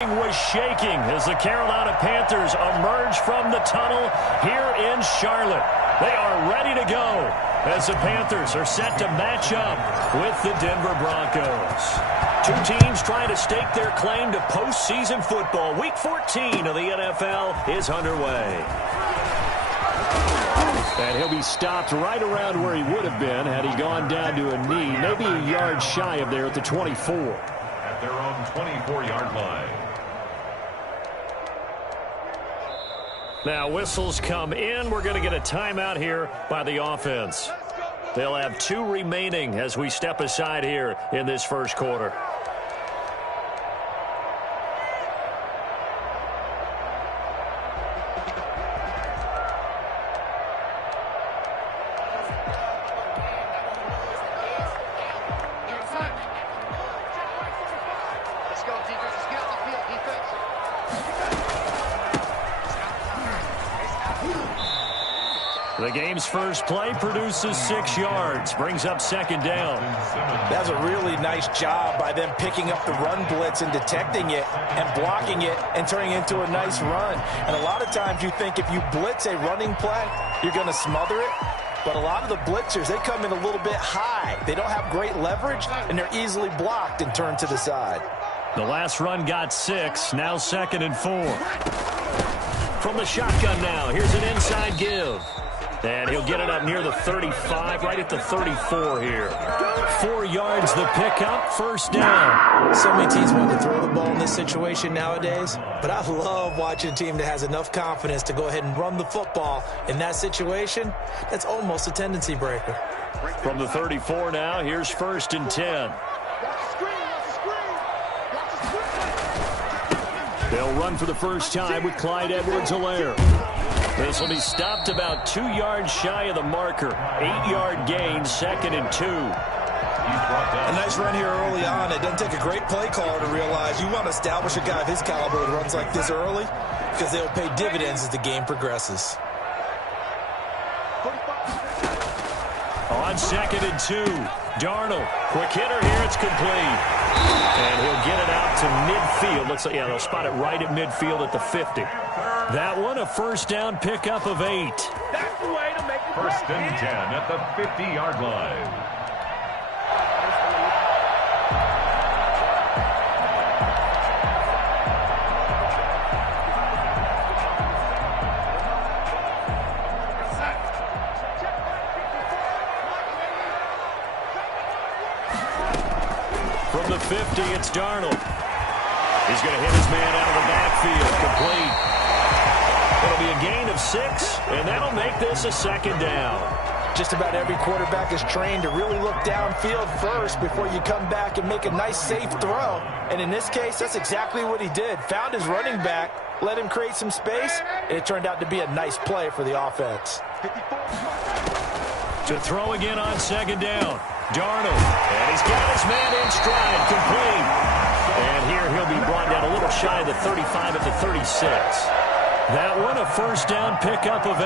Was shaking as the Carolina Panthers emerge from the tunnel here in Charlotte. They are ready to go as the Panthers are set to match up with the Denver Broncos. Two teams trying to stake their claim to postseason football. Week 14 of the NFL is underway. And he'll be stopped right around where he would have been had he gone down to a knee, maybe a yard shy of there at the 24. At their own 24-yard line. Now whistles come in. We're going to get a timeout here by the offense. They'll have 2 remaining as we step aside here in this first quarter. The game's first play produces 6 yards, brings up second down. That's a really nice job by them picking up the run blitz and detecting it and blocking it and turning it into a nice run. And a lot of times you think if you blitz a running play, you're going to smother it. But a lot of the blitzers, they come in a little bit high. They don't have great leverage, and they're easily blocked and turned to the side. The last run got 6, now 2nd and 4. From the shotgun now, here's an inside give. And he'll get it up near the 35, right at the 34 here. 4 yards the pickup, first down. So many teams want to throw the ball in this situation nowadays, but I love watching a team that has enough confidence to go ahead and run the football. In that situation, that's almost a tendency breaker. From the 34 now, here's 1st and 10. They'll run for the first time with Clyde Edwards-Helaire. This will be stopped about 2 yards shy of the marker. 8-yard gain, 2nd and 2. A nice run here early on. It doesn't take a great play caller to realize you want to establish a guy of his caliber that runs like this early because they'll pay dividends as the game progresses. On 2nd and 2, Darnold. Quick hitter here, it's complete. And he'll get it out to midfield. Looks like, yeah, they'll spot it right at midfield at the 50. That one, a first down pickup of 8. That's the way to make it. 1st and 10 at the 50-yard line. From the 50, it's Darnold. He's going to hit his man out of the backfield. Complete. It'll be a gain of 6, and that'll make this a 2nd down. Just about every quarterback is trained to really look downfield first before you come back and make a nice, safe throw. And in this case, that's exactly what he did. Found his running back, let him create some space, and it turned out to be a nice play for the offense. To throw again on 2nd down. Darnold, and he's got his man in stride, complete. And here he'll be brought down a little shy of the 35 at the 36. That one, a first down pickup of 8.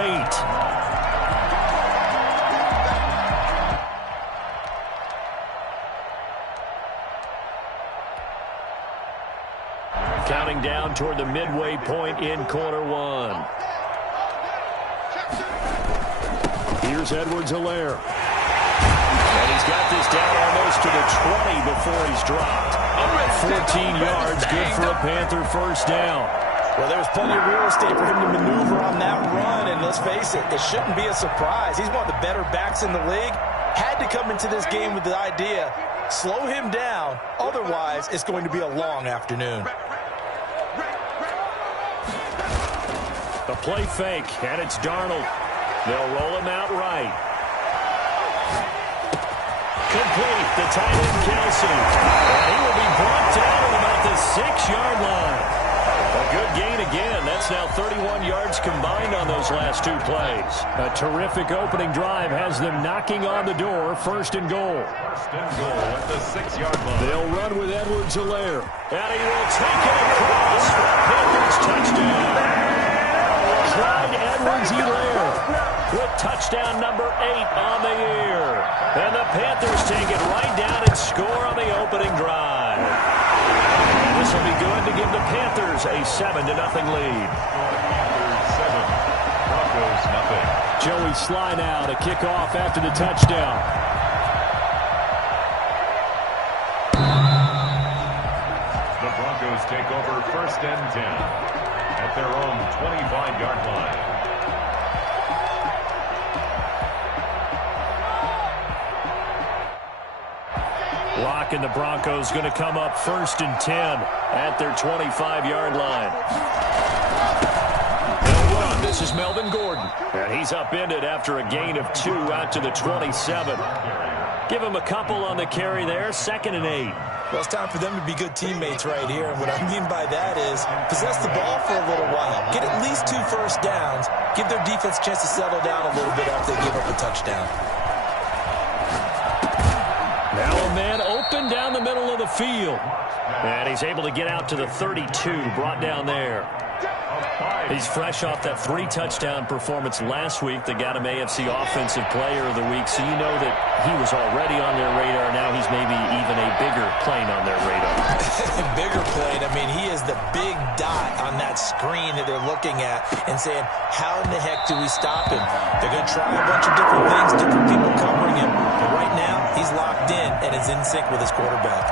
Counting down toward the midway point in quarter 1. Here's Edwards-Helaire. And he's got this down almost to the 20 before he's dropped. 14 yards, good for a Panther first down. Well, there was plenty of real estate for him to maneuver on that run, and let's face it, it shouldn't be a surprise. He's one of the better backs in the league. Had to come into this game with the idea, slow him down, otherwise it's going to be a long afternoon. A play fake, and it's Darnold. They'll roll him out right. Complete, the tight end Kelsey. And he will be brought down at about the 6-yard line. A good gain again. That's now 31 yards combined on those last 2 plays. A terrific opening drive has them knocking on the door. 1st and goal. 1st and goal at the 6-yard line. They'll run with Edwards-Helaire. And he will take it across. Panthers touchdown. Clyde Edwards-Helaire with touchdown number 8 on the year. And the Panthers take it right down and score on the opening drive. And this will be good to give the Panthers Panthers a 7-0 lead. Panthers 7, Broncos nothing. Joey Sly now to kick off after the touchdown. The Broncos take over 1st and 10 at their own 25-yard line. Lock and the Broncos going to come up 1st and 10 at their 25-yard line. This is Melvin Gordon, and he's upended after a gain of 2 out to the 27. Give him a couple on the carry there, 2nd and 8. Well, it's time for them to be good teammates right here. And what I mean by that is possess the ball for a little while. Get at least 2 first downs. Give their defense a chance to settle down a little bit after they give up a touchdown. Now a man open down the middle of the field. And he's able to get out to the 32, brought down there. He's fresh off that 3-touchdown performance last week that got him AFC Offensive Player of the Week, so you know that he was already on their radar. Now he's maybe even a bigger plane on their radar. Bigger plane. I mean, he is the big dot on that screen that they're looking at and saying, how in the heck do we stop him? They're going to try a bunch of different things, different people covering him. But right now, he's locked in and is in sync with his quarterback.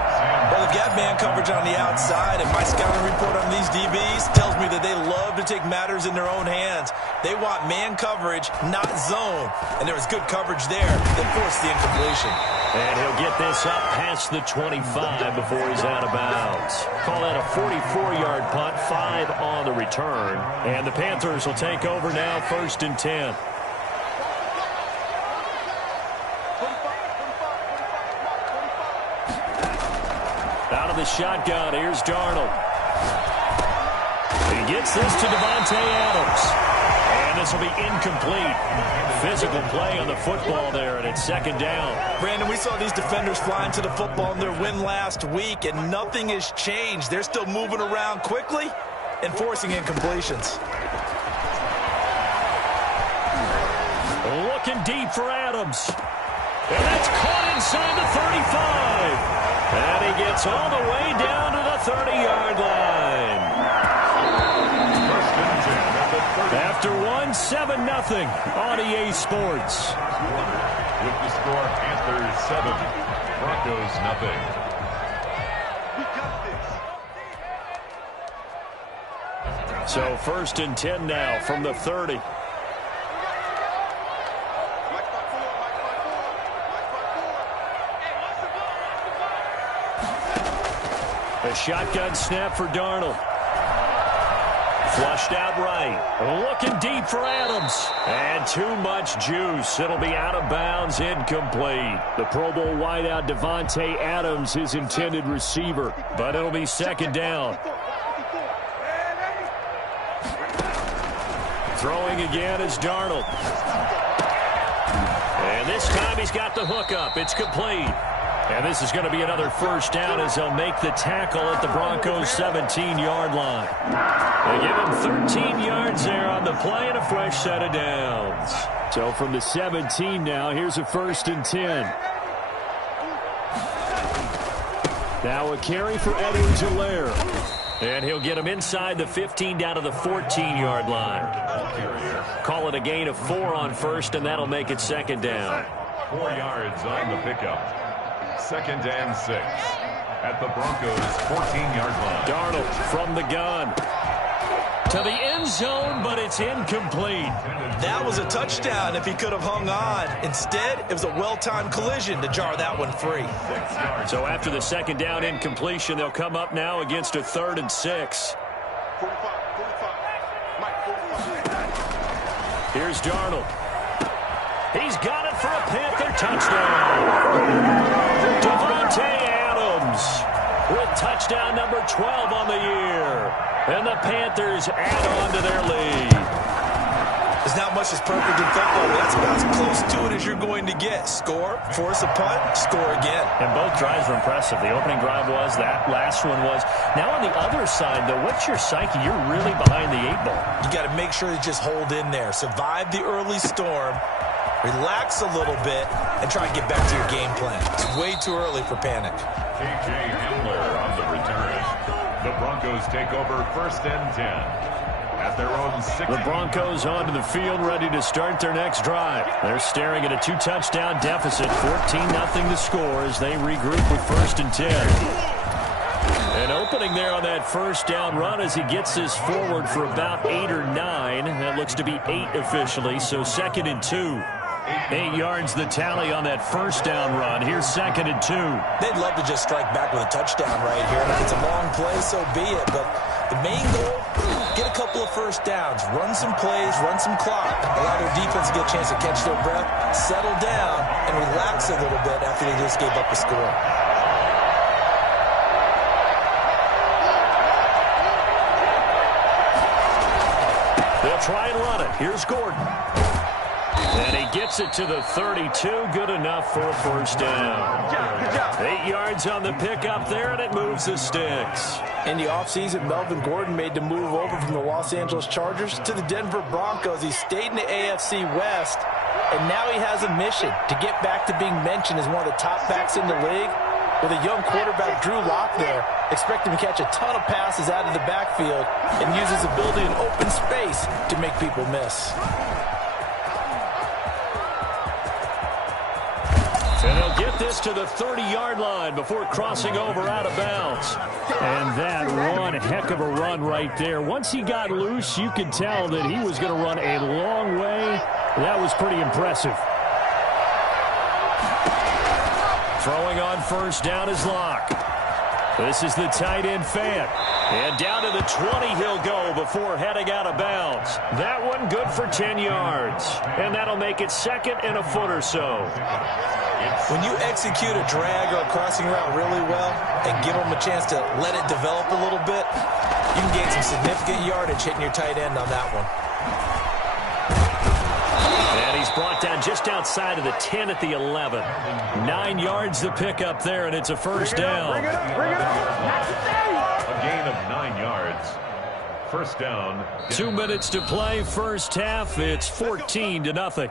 Well, they've got man coverage on the outside, and my scouting report on these DBs tells me that they love to take matters in their own hands. They want man coverage, not zone. And there was good coverage there that forced the incompletion. And he'll get this up past the 25 before he's out of bounds. Call that a 44-yard punt, 5 on the return. And the Panthers will take over now, 1st and 10. Out of the shotgun, here's Darnold. He gets this to Davante Adams. And this will be incomplete. Physical play on the football there, and it's 2nd down. Brandon, we saw these defenders flying to the football in their win last week, and nothing has changed. They're still moving around quickly and forcing incompletions. Looking deep for Adams. And that's caught inside the 35. And he gets all the way down to the 30-yard line. After 7-0 on EA Sports. With the score, Panthers 7, Broncos nothing. So 1st and 10 now from the 30. A shotgun snap for Darnold. Flushed out right. Looking deep for Adams. And too much juice. It'll be out of bounds, incomplete. The Pro Bowl wideout Davante Adams, his intended receiver. But it'll be 2nd down. Throwing again is Darnold. And this time he's got the hook up. It's complete. And this is going to be another 1st down as they'll make the tackle at the Broncos' 17-yard line. They give him 13 yards there on the play and a fresh set of downs. So from the 17 now, here's a 1st and 10. Now a carry for Edwards-Helaire. And he'll get him inside the 15 down to the 14-yard line. Call it a gain of 4 on 1st, and that'll make it 2nd down. 4 yards on the pickup. 2nd and 6 at the Broncos' 14-yard line. Darnold from the gun to the end zone, but it's incomplete. That was a touchdown if he could have hung on. Instead, it was a well-timed collision to jar that one free. So after the 2nd down incompletion, they'll come up now against a 3rd and 6. Here's Darnold. He's got it for a Panther touchdown. Davante Adams with touchdown number 12 on the year. And the Panthers add on to their lead. There's not much that's perfect in football, but that's about as close to it as you're going to get. Score, force a punt, score again. And both drives were impressive. The opening drive was, that last one was. Now on the other side, though, what's your psyche? You're really behind the 8 ball. You got to make sure to just hold in there. Survive the early storm. Relax a little bit and try and get back to your game plan. It's way too early for panic. K.J. Hamler on the return. The Broncos take over 1st and 10 at their own 6. The Broncos onto the field, ready to start their next drive. They're staring at a 2-touchdown deficit, 14-0 to score as they regroup with 1st and 10. An opening there on that 1st down run as he gets this forward for about 8 or 9. That looks to be 8 officially, so 2nd and 2. 8 yards the tally on that 1st down run. Here's 2nd and 2. They'd love to just strike back with a touchdown right here. And if it's a long play, so be it. But the main goal, get a couple of 1st downs. Run some plays, run some clock. Allow their defense to get a chance to catch their breath, settle down, and relax a little bit after they just gave up a score. They'll try and run it. Here's Gordon. And he gets it to the 32. Good enough for a 1st down. 8 yards on the pickup there, and it moves the sticks. In the offseason, Melvin Gordon made the move over from the Los Angeles Chargers to the Denver Broncos. He stayed in the AFC West, and now he has a mission to get back to being mentioned as one of the top backs in the league. With a young quarterback, Drew Lock, there, expect him to catch a ton of passes out of the backfield and use his ability in open space to make people miss. And he'll get this to the 30-yard line before crossing over out of bounds. And that one heck of a run right there. Once he got loose, you could tell that he was going to run a long way. That was pretty impressive. Throwing on 1st down is Lock. This is the tight end fan. And down to the 20 he'll go before heading out of bounds. That one good for 10 yards. And that'll make it 2nd and a foot or so. When you execute a drag or a crossing route really well and give them a chance to let it develop a little bit, you can gain some significant yardage hitting your tight end on that one. And he's brought down just outside of the 10 at the 11. 9 yards the pickup there, and it's a 1st down. A gain of 9 yards. 1st down. 2 minutes to play, 1st half. It's 14-0.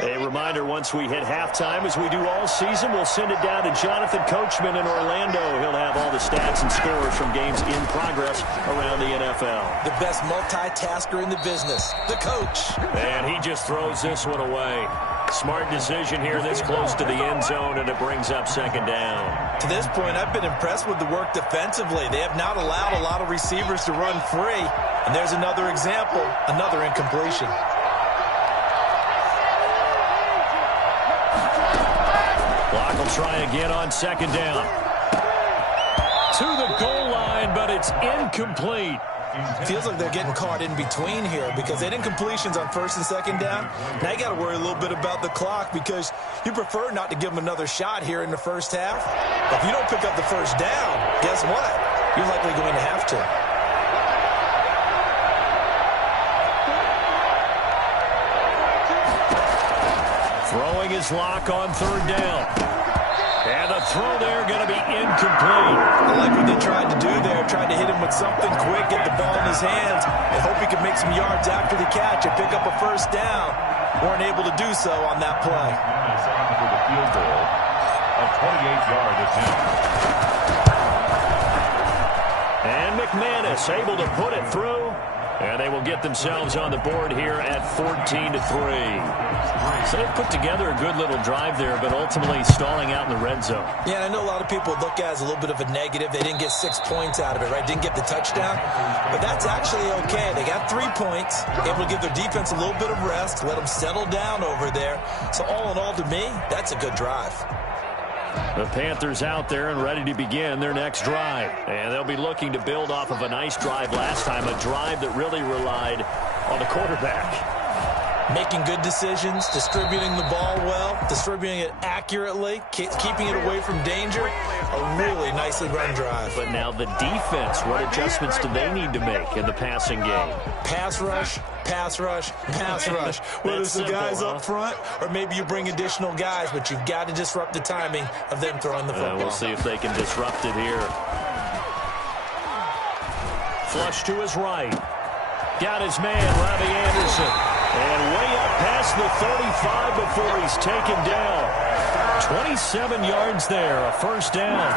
A reminder, once we hit halftime, as we do all season, we'll send it down to Jonathan Coachman in Orlando. He'll have all the stats and scores from games in progress around the NFL. The best multitasker in the business, the coach. And he just throws this one away. Smart decision here this close to the end zone, and it brings up 2nd down. To this point, I've been impressed with the work defensively. They have not allowed a lot of receivers to run free. And there's another example, another incompletion. Lock will try again on 2nd down. To the goal line, but it's incomplete. Feels like they're getting caught in between here because they didn't completions on 1st and 2nd down. Now you got to worry a little bit about the clock because you prefer not to give them another shot here in the 1st half. But if you don't pick up the 1st down, guess what? You're likely going to have to. Throwing his Lock on 3rd down. And the throw there going to be incomplete. I like what they tried to do there. Tried to hit him with something quick, get the ball in his hands, and hope he could make some yards after the catch and pick up a 1st down. Weren't able to do so on that play. For the field goal, a 28-yard attempt. And McManus able to put it through. And they will get themselves on the board here at 14-3. So they've put together a good little drive there, but ultimately stalling out in the red zone. Yeah, and I know a lot of people look at it as a little bit of a negative. They didn't get 6 points out of it, right? Didn't get the touchdown. But that's actually okay. They got 3 points, able to give their defense a little bit of rest, let them settle down over there. So all in all, to me, that's a good drive. The Panthers out there and ready to begin their next drive. And they'll be looking to build off of a nice drive last time, a drive that really relied on the quarterback. Making good decisions, distributing the ball well, distributing it accurately, keeping it away from danger. A really nicely run drive. But now the defense, what adjustments do they need to make in the passing game? Pass rush, pass rush, pass rush. Whether it's the guys up front or maybe you bring additional guys, but you've got to disrupt the timing of them throwing the football. We'll see if they can disrupt it here. Flush to his right. Got his man, Robbie Anderson. And way up past the 35 before he's taken down. 27 yards there, a 1st down.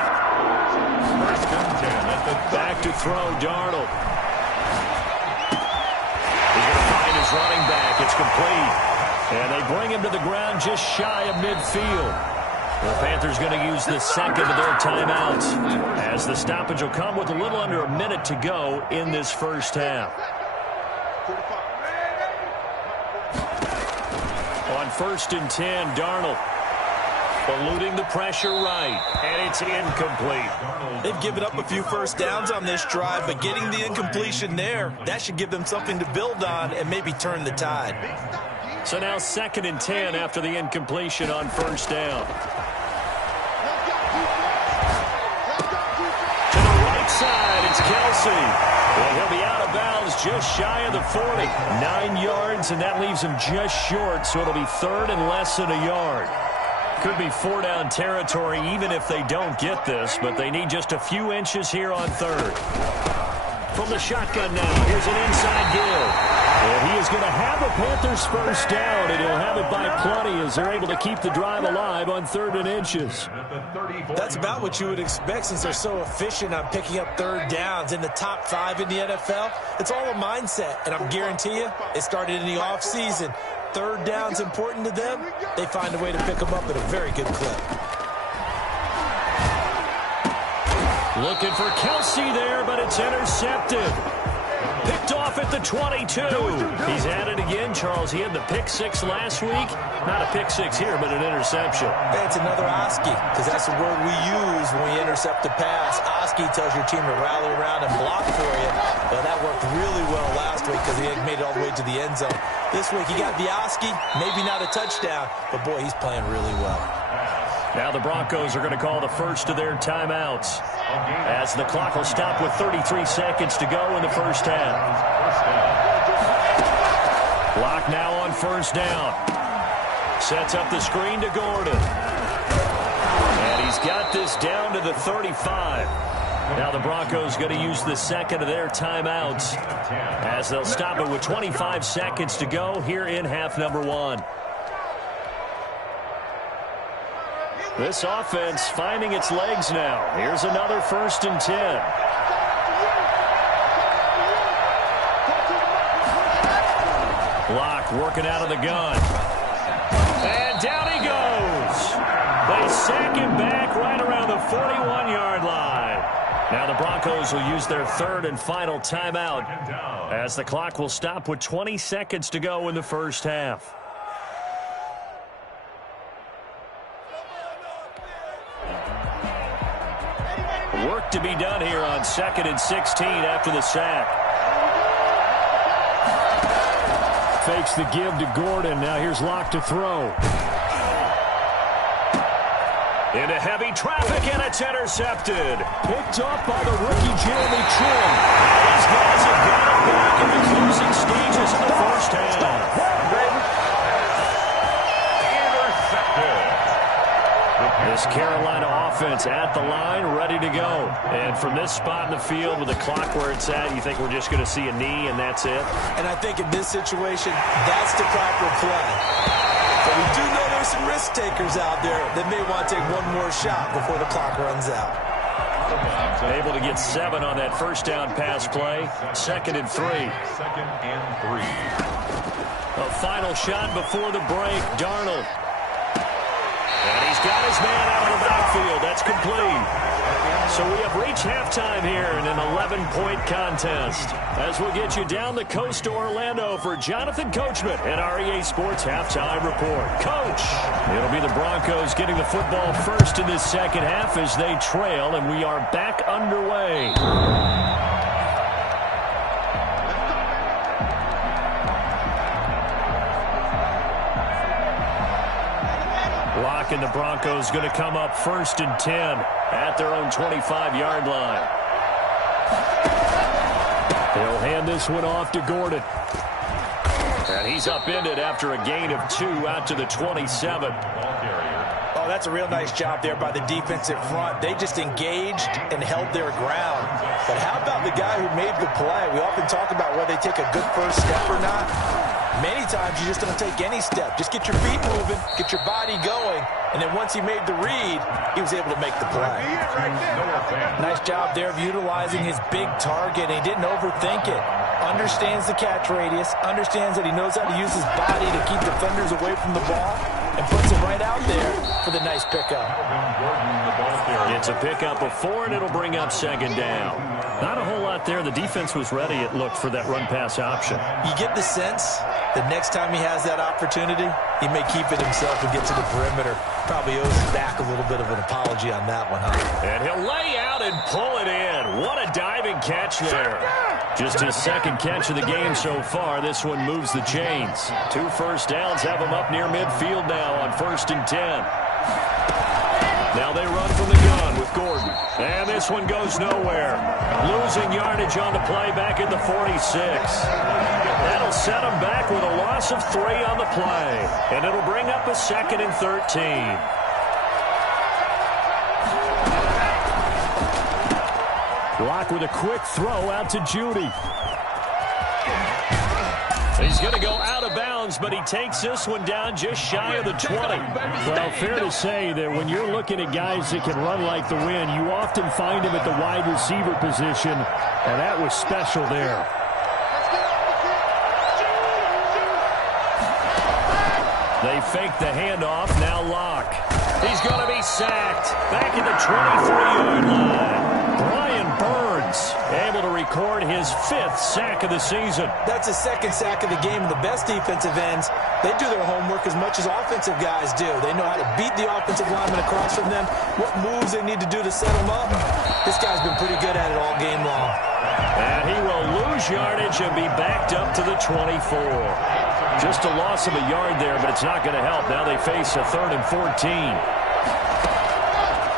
First and 10 at the Back to throw, Darnold. He's going to find his running back. It's complete. And they bring him to the ground just shy of midfield. The Panthers going to use the second of their timeouts, as the stoppage will come with a little under a minute to go in this first half. On first and 10, Darnold eluding the pressure right, and it's incomplete. They've given up a few first downs on this drive, but getting the incompletion there, that should give them something to build on and maybe turn the tide. So now second and 10 after the incompletion on first down. To the right side, it's Kelsey. Well, he'll be out of bounds just shy of the 40. 9 yards, and that leaves him just short, so it'll be third and less than a yard. Could be 4-down territory even if they don't get this, but they need just a few inches here on third. From the shotgun now, here's an inside give. And he is going to have the Panthers first down, and he'll have it by plenty as they're able to keep the drive alive on third and inches. That's about what you would expect since they're so efficient on picking up third downs in the top 5 in the NFL. It's all a mindset, and I'm guarantee you it started in the offseason. Third down's important to them. They find a way to pick them up at a very good clip. Looking for Kelsey there, but it's intercepted. Picked off at the 22. He's at it again, Charles. He had the pick 6 last week. Not a pick 6 here, but an interception. It's another Oski, because that's the word we use when we intercept a pass. Oski tells your team to rally around and block for you. Well, that worked really well last week because he made it all the way to the end zone. This week he got the Oski, maybe not a touchdown, but boy, he's playing really well. Now the Broncos are going to call the first of their timeouts, as the clock will stop with 33 seconds to go in the first half. Lock now on first down. Sets up the screen to Gordon. And he's got this down to the 35. Now the Broncos going to use the second of their timeouts, as they'll stop it with 25 seconds to go here in half number 1. This offense finding its legs now. Here's another first and 10. Block working out of the gun. And down he goes. They sack him back right around the 41-yard line. Now the Broncos will use their third and final timeout, as the clock will stop with 20 seconds to go in the first half. Work to be done here on 2nd and 16 after the sack. Fakes the give to Gordon. Now here's Locke to throw. Into heavy traffic, and it's intercepted. Picked up by the rookie Jeremy Trim. These guys have got it back in the closing stages of the first half. This Carolina offense at the line, ready to go. And from this spot in the field with the clock where it's at, you think we're just going to see a knee and that's it? And I think in this situation, that's the proper play. But we do know there's some risk takers out there that may want to take one more shot before the clock runs out. Able to get 7 on that first down pass play. 2nd and 3. 2nd and 3. A final shot before the break. Darnold. And he's got his man out of the backfield. That's complete. So we have reached halftime here in an 11-point contest, as we'll get you down the coast to Orlando for Jonathan Coachman and our EA Sports Halftime Report. Coach, it'll be the Broncos getting the football first in this second half as they trail, and we are back underway. Locke and the Broncos going to come up 1st and 10 at their own 25-yard line. They'll hand this one off to Gordon. And he's upended after a gain of 2 out to the 27. Oh, that's a real nice job there by the defensive front. They just engaged and held their ground. But how about the guy who made the play? We often talk about whether they take a good first step or not. Many times you just don't take any step. Just get your feet moving, get your body going, and then once he made the read, he was able to make the play. Nice job there of utilizing his big target, and he didn't overthink it. Understands the catch radius, understands that he knows how to use his body to keep defenders away from the ball, and puts it right out there for the nice pickup. It's a pickup of 4, and it'll bring up second down. Not a whole lot there. The defense was ready, it looked, for that run-pass option. You get the sense that next time he has that opportunity, he may keep it himself and get to the perimeter. Probably owes back a little bit of an apology on that one, huh? And he'll lay out and pull it in. What a diving catch there. Just his second catch of the game so far. This one moves the chains. 2 first downs have him up near midfield now on 1st and 10. Now they run from the gun with Gordon. And this one goes nowhere. Losing yardage on the play back at the 46. That'll set him back with a loss of 3 on the play. And it'll bring up a 2nd and 13. Block with a quick throw out to Judy. He's going to go out of bounds, but he takes this one down just shy of the 20. Well, fair to say that when you're looking at guys that can run like the wind, you often find him at the wide receiver position, and that was special there. They fake the handoff, now Locke. He's going to be sacked. Back at the 23-yard line. Brian Burns able to record his 5th sack of the season. That's his 2nd sack of the game. And the best defensive ends, they do their homework as much as offensive guys do. They know how to beat the offensive lineman across from them, what moves they need to do to set them up. This guy's been pretty good at it all game long. And he will lose yardage and be backed up to the 24. Just a loss of a yard there, but it's not going to help. Now they face a 3rd and 14.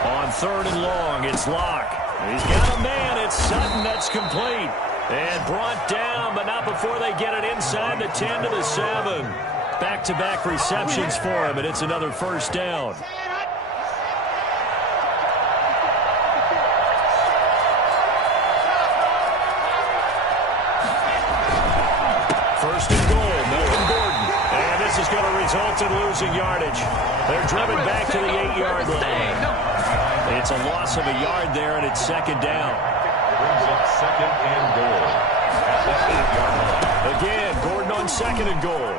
On 3rd and long, it's Locke. He's got a man. It's Sutton. That's complete. And brought down, but not before they get it inside the 10 to the 7. Back-to-back receptions for him, and it's another 1st down. Is going to result in losing yardage. They're driven back to the 8-yard line. It's a loss of a yard there, and it's 2nd down. Brings up 2nd and goal at the 8-yard line. Again, Gordon on 2nd and goal.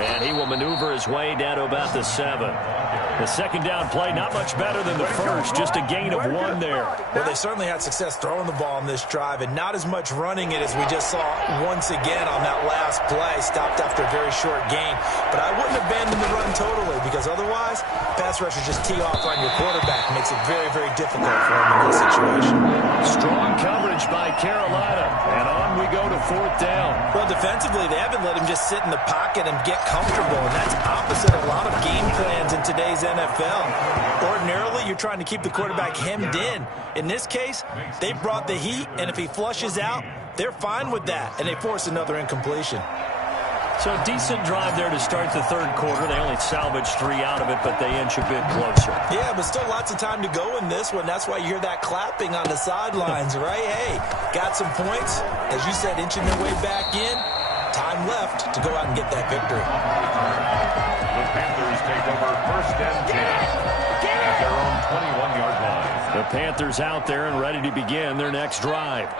And he will maneuver his way down to about the 7. The 2nd down play, not much better than the first, just a gain of 1 there. Well, they certainly had success throwing the ball in this drive, and not as much running it as we just saw once again on that last play. Stopped after a very short gain. But I wouldn't abandon the run totally, because otherwise, pass rushers just tee off on your quarterback. Makes it very, very difficult for him in this situation. Strong coverage by Carolina, and on we go to 4th down. Well, defensively, they haven't let him just sit in the pocket and get comfortable, and that's opposite a lot of game plans in today's NFL. Ordinarily, you're trying to keep the quarterback hemmed in. In this case, they brought the heat, and if he flushes out, they're fine with that, and they force another incompletion. So a decent drive there to start the 3rd quarter. They only salvaged 3 out of it, but they inch a bit closer. Yeah, but still lots of time to go in this one. That's why you hear that clapping on the sidelines, right? Hey, got some points. As you said, inching their way back in. Time left to go out and get that victory. The Panthers take over 1st and 10 at their own 21-yard line. The Panthers out there and ready to begin their next drive.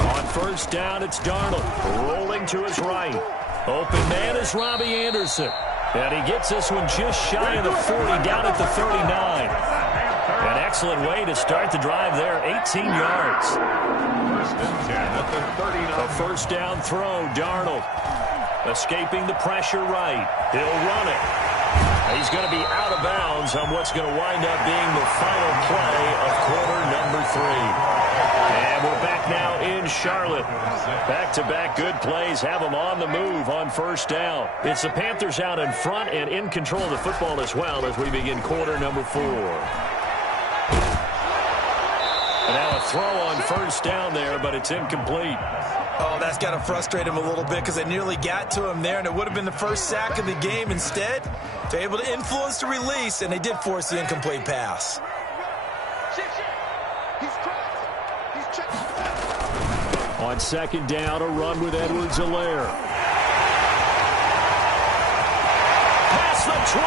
On 1st down, it's Darnold rolling to his right. Open man is Robbie Anderson. And he gets this one just shy of the 40, down at the 39. An excellent way to start the drive there, 18 yards. 1st and 10 at the 39. A 1st down throw, Darnold. Escaping the pressure right. He'll run it. He's going to be out of bounds on what's going to wind up being the final play of quarter number 3. And we're back now in Charlotte. Back-to-back good plays have them on the move on 1st down. It's the Panthers out in front and in control of the football as well as we begin quarter number 4. And now a throw on 1st down there, but it's incomplete. Oh, that's got to frustrate him a little bit because they nearly got to him there, and it would have been the 1st sack of the game. Instead, they're able to influence the release, and they did force the incomplete pass. On second down, a run with Edwards-Helaire. Past the 20.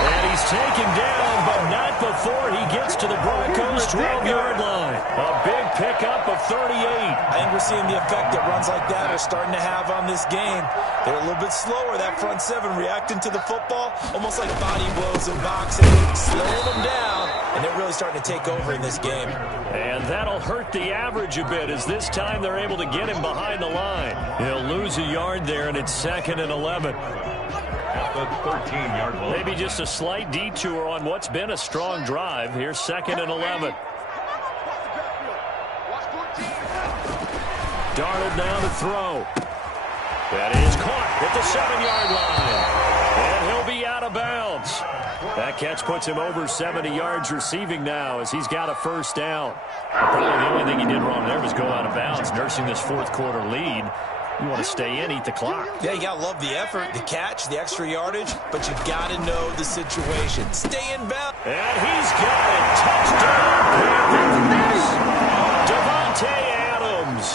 And he's taken down, but not before he gets to the Broncos' 12-yard line. A big pickup of 38. I think we're seeing the effect that runs like that are starting to have on this game. They're a little bit slower, that front seven, reacting to the football, almost like body blows in boxing, slowing them down, and they're really starting to take over in this game. And that'll hurt the average a bit, as this time they're able to get him behind the line. He'll lose a yard there, and it's 2nd and 11. At the 13-yard line. Maybe just a slight detour on what's been a strong drive. Here's 2nd and 11. Darnold now to throw. That is caught at the 7-yard line. And he'll be out of bounds. That catch puts him over 70 yards receiving now as he's got a first down. Probably the only thing he did wrong there was go out of bounds, nursing this fourth-quarter lead. You want to stay in, eat the clock. Yeah, you got to love the effort, the catch, the extra yardage, but you got to know the situation. Stay in bounds. And he's got it. Touchdown, Panthers. Devontae Adams.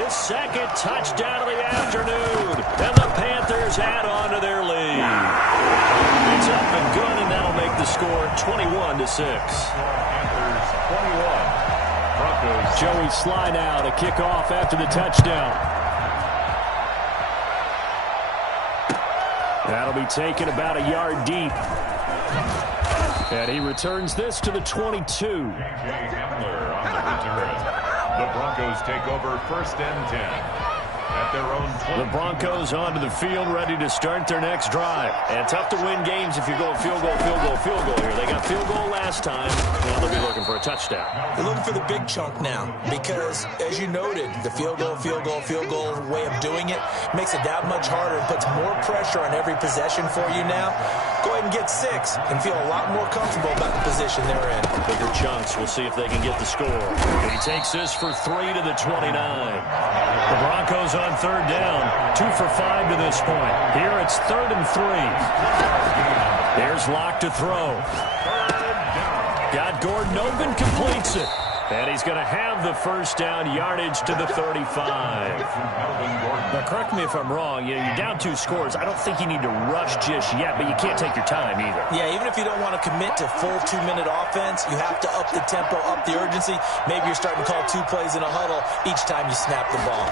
His second touchdown of the afternoon. And the Panthers add on to their lead. It's up and good, and that'll make the score 21-6. Panthers 21. Broncos. Joey Sly now to kick off after the touchdown. That'll be taken about a yard deep. And he returns this to the 22. J.J. Hamler on the return. The Broncos take over 1st and 10. At their own 20. The Broncos onto the field, ready to start their next drive. And tough to win games if you're going field goal here. They got field goal last time. Now they'll be looking for a touchdown. They're looking for the big chunk now because, as you noted, the field goal way of doing it makes it that much harder and puts more pressure on every possession for you now. Go ahead and get 6 and feel a lot more comfortable about the position they're in. Bigger chunks. We'll see if they can get the score. And he takes this for 3 to the 29. The Broncos on 3rd down. 2 for 5 to this point. Here it's 3rd and 3. There's Locke to throw. Got Gordon open, completes it. And he's going to have the first down, yardage to the 35. Now, correct me if I'm wrong. You're down 2 scores. I don't think you need to rush just yet, but you can't take your time either. Yeah, even if you don't want to commit to full 2-minute offense, you have to up the tempo, up the urgency. Maybe you're starting to call 2 plays in a huddle each time you snap the ball.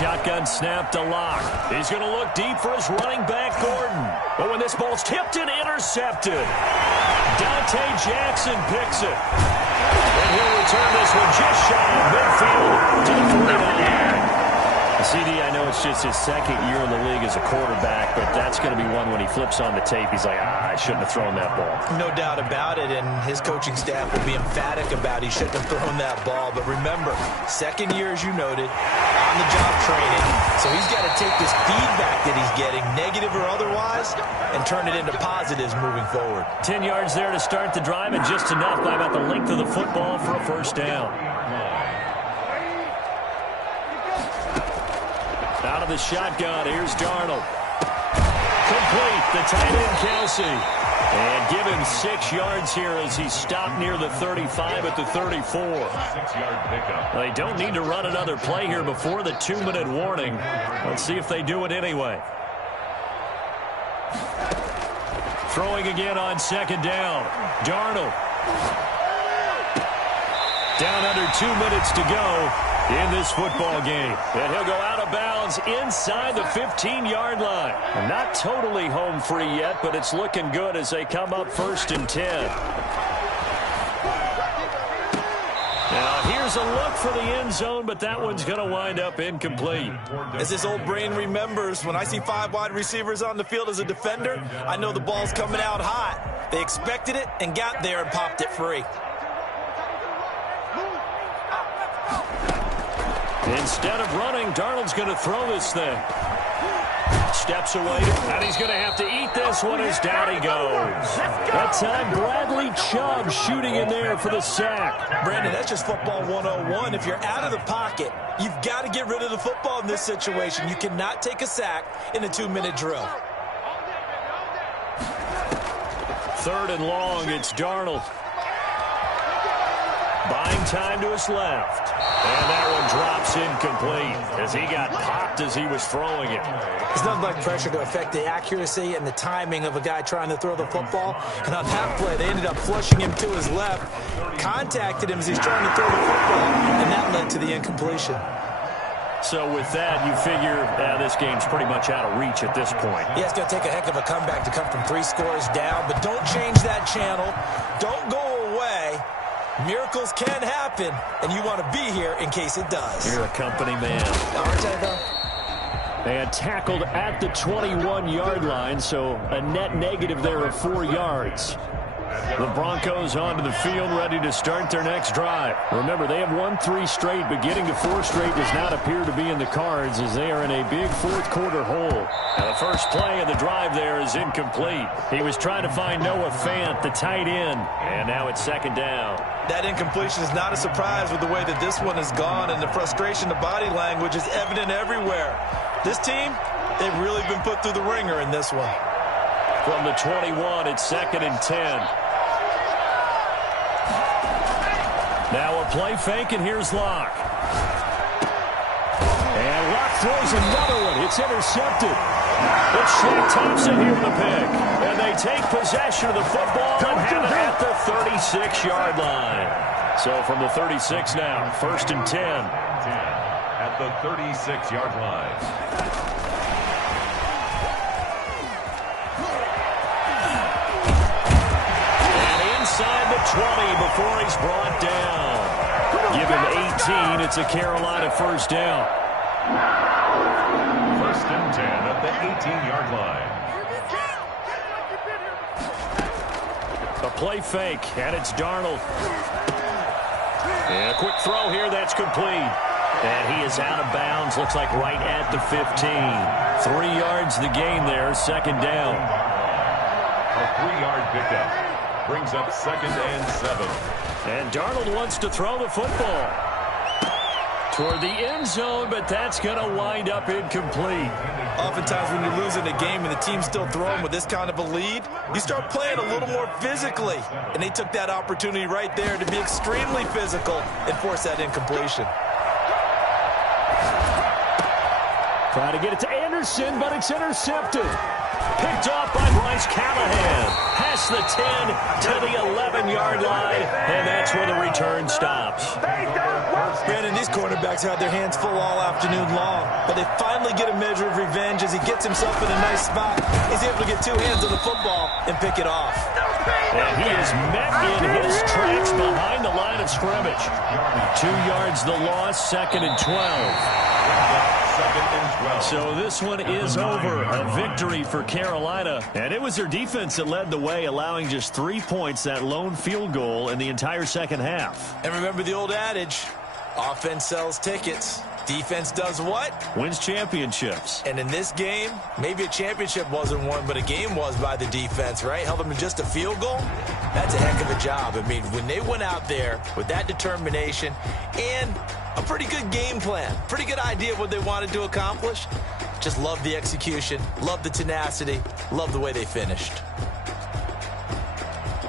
Shotgun snap to Locke. He's going to look deep for his running back, Gordon. But when this ball's tipped and intercepted, Dante Jackson picks it. And he'll return this one just shy of midfield to the 49. CD, I know it's just his 2nd year in the league as a quarterback, but that's going to be one when he flips on the tape. He's like, I shouldn't have thrown that ball. No doubt about it, and his coaching staff will be emphatic about he shouldn't have thrown that ball. But remember, 2nd year, as you noted, on-the-job training. So he's got to take this feedback that he's getting, negative or otherwise, and turn it into positives moving forward. 10 yards there to start the drive, and just enough by about the length of the football for a first down. Out of the shotgun, here's Darnold. Complete, the tight end, Kelsey. And give him 6 yards here as he's stopped near the 35 at the 34. 6-yard pickup. They don't need to run another play here before the 2-minute warning. Let's see if they do it anyway. Throwing again on 2nd down. Darnold. Down under 2 minutes to go in this football game. And he'll go out of bounds inside the 15-yard line. Not totally home free yet, but it's looking good as they come up 1st and 10. Now here's a look for the end zone, but that one's going to wind up incomplete. As this old brain remembers, when I see 5 wide receivers on the field as a defender, I know the ball's coming out hot. They expected it and got there and popped it free. Instead of running, Darnold's going to throw this thing. Steps away, and he's going to have to eat this one as down he goes. That time, Bradley Chubb shooting in there for the sack. Brandon, that's just football 101. If you're out of the pocket, you've got to get rid of the football in this situation. You cannot take a sack in a 2-minute drill. 3rd and long, it's Darnold. Buying time to his left. And that one drops incomplete as he got popped as he was throwing it. There's nothing like pressure to affect the accuracy and the timing of a guy trying to throw the football. And on that play, they ended up flushing him to his left, contacted him as he's trying to throw the football, and that led to the incompletion. So with that, you figure this game's pretty much out of reach at this point. Yeah, it's going to take a heck of a comeback to come from 3 scores down, but don't change that channel. Don't go away. Miracles can happen, and you want to be here in case it does. You're a company man. Aren't I, though? And tackled at the 21-yard line, so a net negative there of 4 yards. The Broncos onto the field, ready to start their next drive. Remember, they have won 3 straight, but getting to 4 straight does not appear to be in the cards as they are in a big fourth-quarter hole. Now, the first play of the drive there is incomplete. He was trying to find Noah Fant, the tight end, and now it's second down. That incompletion is not a surprise with the way that this one has gone, and the frustration, the body language is evident everywhere. This team, they've really been put through the ringer in this one. From the 21, it's second and 10. Now a play fake, and here's Locke. And Locke throws another one. It's intercepted. It's Shaq Thompson here with a pick. And they take possession of the football and have it at the 36-yard line. So from the 36 now, first and 10. At the 36-yard line. Inside the 20 before he's brought down. Give him 18. It's a Carolina first down. First and 10 at the 18-yard line. A play fake, and it's Darnold. And a quick throw here, that's complete. And he is out of bounds, looks like right at the 15. 3 yards the gain there, second down. A 3-yard pickup. Brings up second and 7. And Darnold wants to throw the football toward the end zone, but that's going to wind up incomplete. Oftentimes when you're losing a game and the team's still throwing with this kind of a lead, you start playing a little more physically. And they took that opportunity right there to be extremely physical and force that incompletion. Try to get it to Anderson, but it's intercepted. Picked off by Bryce Callahan. Past the 10 to the 11-yard line, and that's where the return stops. Brandon, these quarterbacks had their hands full all afternoon long, but they finally get a measure of revenge as he gets himself in a nice spot. He's able to get 2 hands on the football and pick it off. And he is met in his tracks behind the line of scrimmage. 2 yards the loss, second and 12. So this one is over. A victory for Carolina. And it was their defense that led the way, allowing just 3 points, that lone field goal in the entire second half. And remember the old adage, offense sells tickets. Defense does what? Wins championships. And in this game, maybe a championship wasn't won, but a game was by the defense, right? Held them to just a field goal. That's a heck of a job. I mean, when they went out there with that determination and a pretty good game plan, pretty good idea of what they wanted to accomplish, just love the execution, love the tenacity, love the way they finished.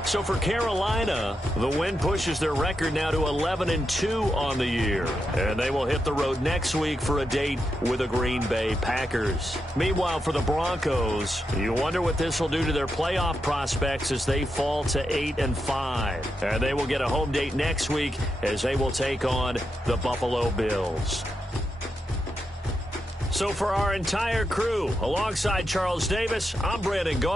So for Carolina, the win pushes their record now to 11-2 on the year. And they will hit the road next week for a date with the Green Bay Packers. Meanwhile, for the Broncos, you wonder what this will do to their playoff prospects as they fall to 8-5. And they will get a home date next week as they will take on the Buffalo Bills. So for our entire crew, alongside Charles Davis, I'm Brandon Gaudin.